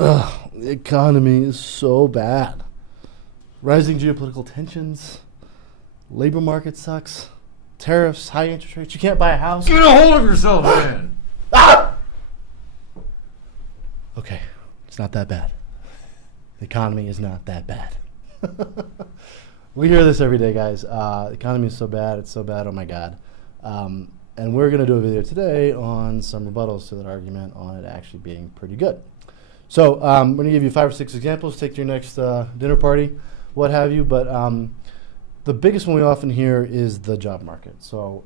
Ugh, the economy is so bad. Rising geopolitical tensions, labor market sucks, tariffs, high interest rates. You can't buy a house. Get a hold of yourself, man. Okay, it's not that bad. The economy is not that bad. We hear this every day, guys. The economy is so bad. It's so bad. Oh, my God. And we're going to do a video today on some rebuttals to that argument on it actually being pretty good. So I'm going to give you 5 or 6 examples. Take to your next dinner party, what have you. But the biggest one we often hear is the job market. So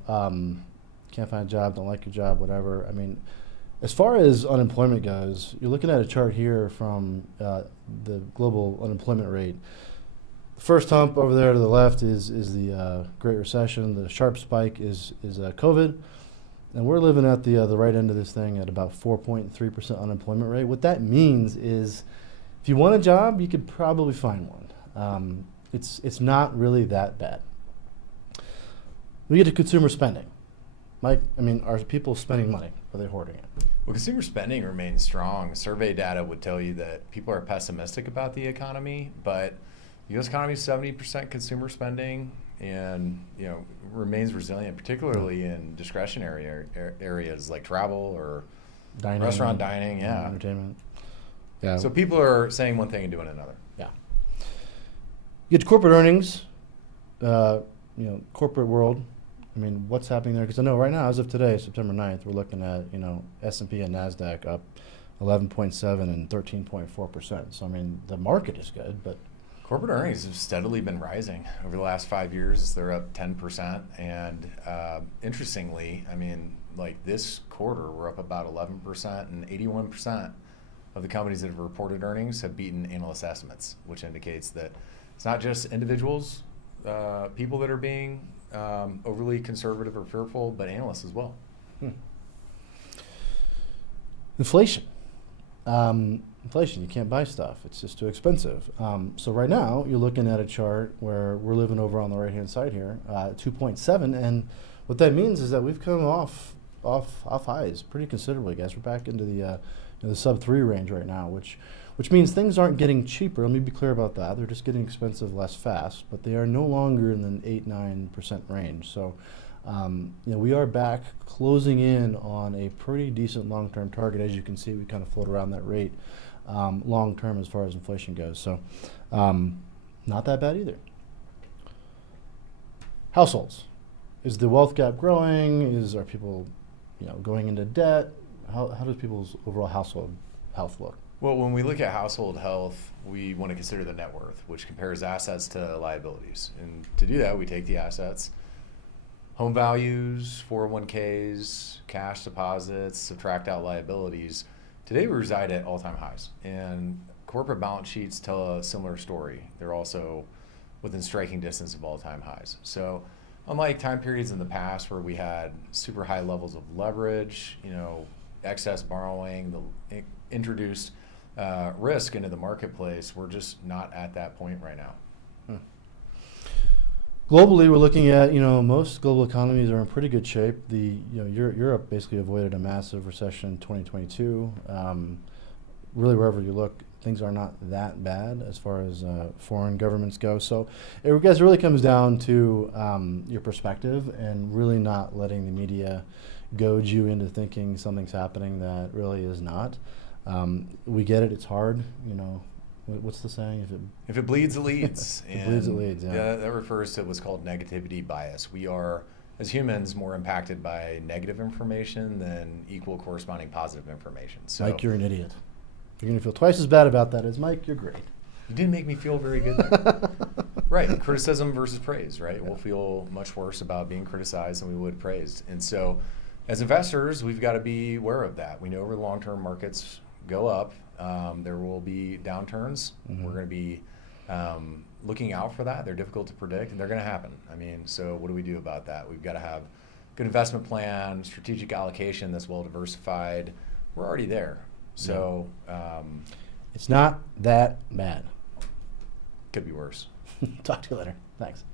can't find a job, don't like your job, whatever. I mean, as far as unemployment goes, you're looking at a chart here from the global unemployment rate. The first hump over there to the left is the Great Recession. The sharp spike is COVID. And we're living at the right end of this thing at about 4.3% unemployment rate. What that means is if you want a job, you could probably find one. It's not really that bad. We get to consumer spending. Mike, I mean, are people spending money? Are they hoarding it? Well, consumer spending remains strong. Survey data would tell you that people are pessimistic about the economy, but the U.S. economy is 70% consumer spending, and remains resilient, particularly in discretionary areas like travel or Dining, restaurant dining. Yeah, entertainment. Yeah. So people are saying one thing and doing another. Yeah. You get to corporate earnings. Corporate world. I mean, what's happening there? Because I know right now, as of today, September 9th, we're looking at, S&P and NASDAQ up 11.7 and 13.4%. So, I mean, the market is good, but corporate earnings have steadily been rising over the last 5 years. They're up 10%. And interestingly, I mean, like this quarter, we're up about 11%, and 81% of the companies that have reported earnings have beaten analyst estimates, which indicates that it's not just individuals, people that are being overly conservative or fearful, but analysts as well. Inflation. Inflation, you can't buy stuff. It's just too expensive. So right now, you're looking at a chart where we're living over on the right-hand side here, 2.7, and what that means is that we've come off highs pretty considerably, guys. We're back into the sub-3 range right now, which means things aren't getting cheaper. Let me be clear about that. They're just getting expensive less fast, but they are no longer in the 8-9% range. So, we are back closing in on a pretty decent long-term target. As you can see, we kind of float around that rate long-term as far as inflation goes. So, not that bad either. Households. Is the wealth gap growing? Are people, going into debt? How does people's overall household health look? Well, when we look at household health, we want to consider the net worth, which compares assets to liabilities. And to do that, we take the assets, home values, 401ks, cash deposits, subtract out liabilities. Today, we reside at all-time highs. And corporate balance sheets tell a similar story. They're also within striking distance of all-time highs. So unlike time periods in the past where we had super high levels of leverage, excess borrowing, the introduced risk into the marketplace, we're just not at that point right now. Globally, we're looking at, most global economies are in pretty good shape. Europe basically avoided a massive recession in 2022. Really, wherever you look, things are not that bad as far as foreign governments go. So it guys really comes down to your perspective and really not letting the media goad you into thinking something's happening that really is not. We get it. It's hard. What's the saying? If it bleeds, it leads. It bleeds, it leads. Yeah. That refers to what's called negativity bias. We are, as humans, more impacted by negative information than equal corresponding positive information. So, Mike, you're an idiot. You're going to feel twice as bad about that as Mike. You're great. You didn't make me feel very good there. Right. Criticism versus praise, right? Yeah. We'll feel much worse about being criticized than we would praised. And so as investors, we've got to be aware of that. We know over the long-term markets go up. There will be downturns. Mm-hmm. We're going to be looking out for that. They're difficult to predict, and they're going to happen. I mean, so what do we do about that? We've got to have good investment plan, strategic allocation that's well diversified. We're already there. So it's not that bad. Could be worse. Talk to you later. Thanks.